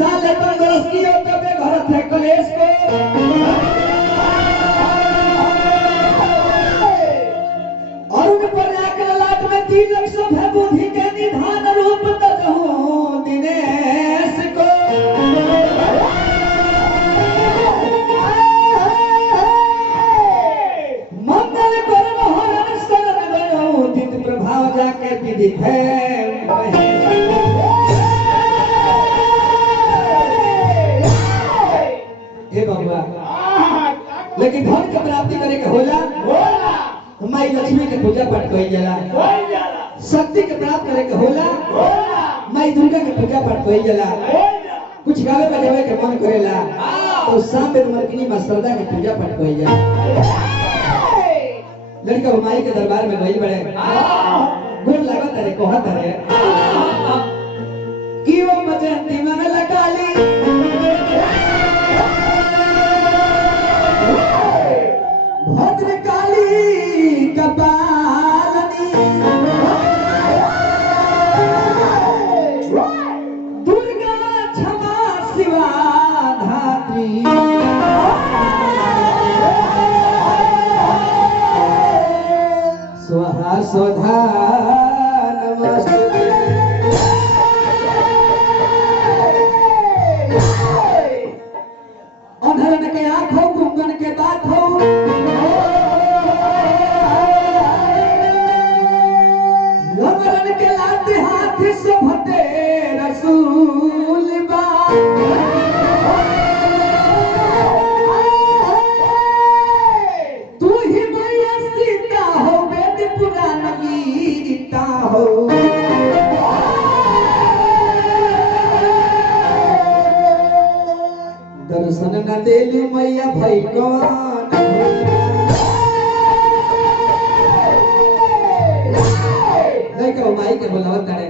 साल 15 बरस की हो तब घर थे कलेश को और उन पर आकर लाट में 3 लाख सब है बुद्धि के निधान रूप तजहूं दिनेश को मंगल करम हरण शरण गयो दित प्रभाव जाके विदित है लेकिन धन के प्राप्ति करे के होला माई लक्ष्मी के पूजा पाठ कइल जाला शक्ति के प्राप्त करे के होला माई दुर्गा के पूजा पाठ कइल जाला कुछ गावे बजावे के मन करेला तो शाम में मलकिनी मां सरदा के पूजा पाठ कइल जाला लड़का माई के दरबार में गइल बड़े गोर लागत रे कहत रे की वो मजंती मंगल काली भद्रकाली कपालनी दुर्गा क्षमा शिवा धात्री स्वाहा स्वधा नमस्ते अनहरन के आंखों गुंगन के बात हो लगन के लाते हाथ शोभते रसूल बा तू ही मैया सीता हो वेद पुराण गीता हो दर्शन न देली मैया भाई कौन देखो माई के बोलावत तारे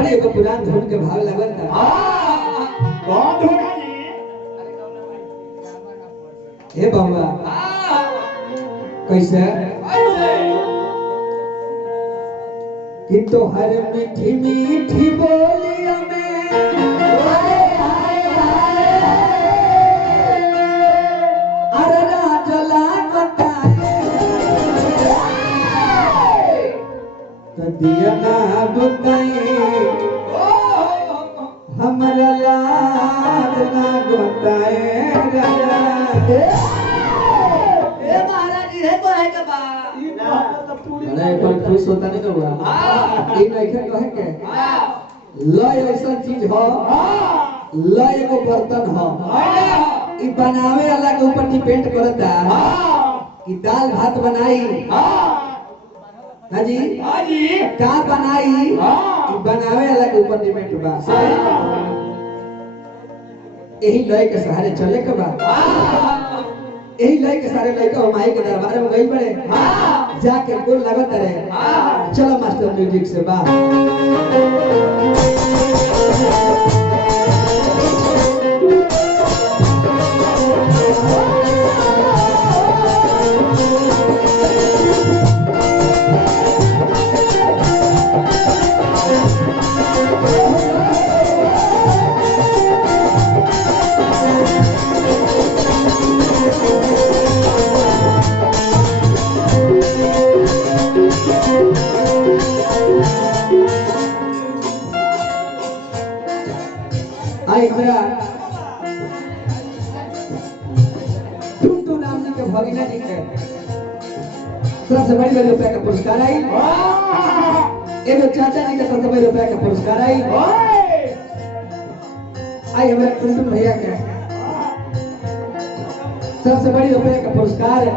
अरे एगो पुरान धुन के भाव लागत ता कौन धुन है जी हे बाबा कैसे कि तो हर मीठी मीठी बोलिया में दिया ना बुताई हमरा लाड ना बुताए राजा ए महाराज जी है तो है के बा अरे कोई खुश होता नहीं तो हुआ ई नहीं कहे के लय ऐसा चीज हो लय एगो बर्तन हो ई बनावे वाला के ऊपर डिपेंड करता कि दाल भात बनाई हाजी हाजी का बनाई बनावे वाला के ऊपर डिपेंड बा यही लय के सहारे चले के बा यही लय के सहारे लय के माई के दरबार में गई पड़े जाके गोल लगत रहे चलो मास्टर म्यूजिक से बा आई मेरा टुंटू नाम जी के भगिना जी के सबसे बड़ी रुपया का पुरस्कार आई एगो चाचा जी के सबसे बड़ी रुपया का पुरस्कार आई हमारे टुंटू भैया के सबसे बड़ी रुपया का पुरस्कार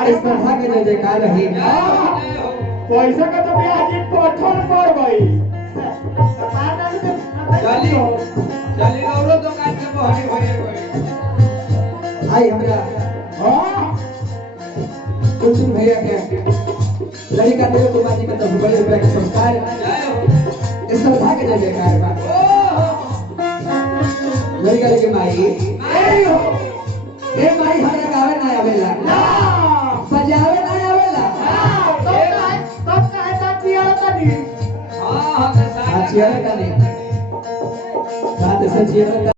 अरे श्रद्धा के जय जयकार रही पैसा का तो ब्याज पत्थर पड़ गई चली औरो दुकान के बहरी भरे गए आई हमरा कुलसुम भैया के लड़का देव कुमार जी का तो बड़े रुपए का संस्कार इस श्रद्धा के जय जयकार बा लड़का के माई हो ए माई हमरा गावे ना आवेला बजावे ना आवेला तो काहे पिया तनी हां हो के साथ साचिया का नहीं साथ सचिया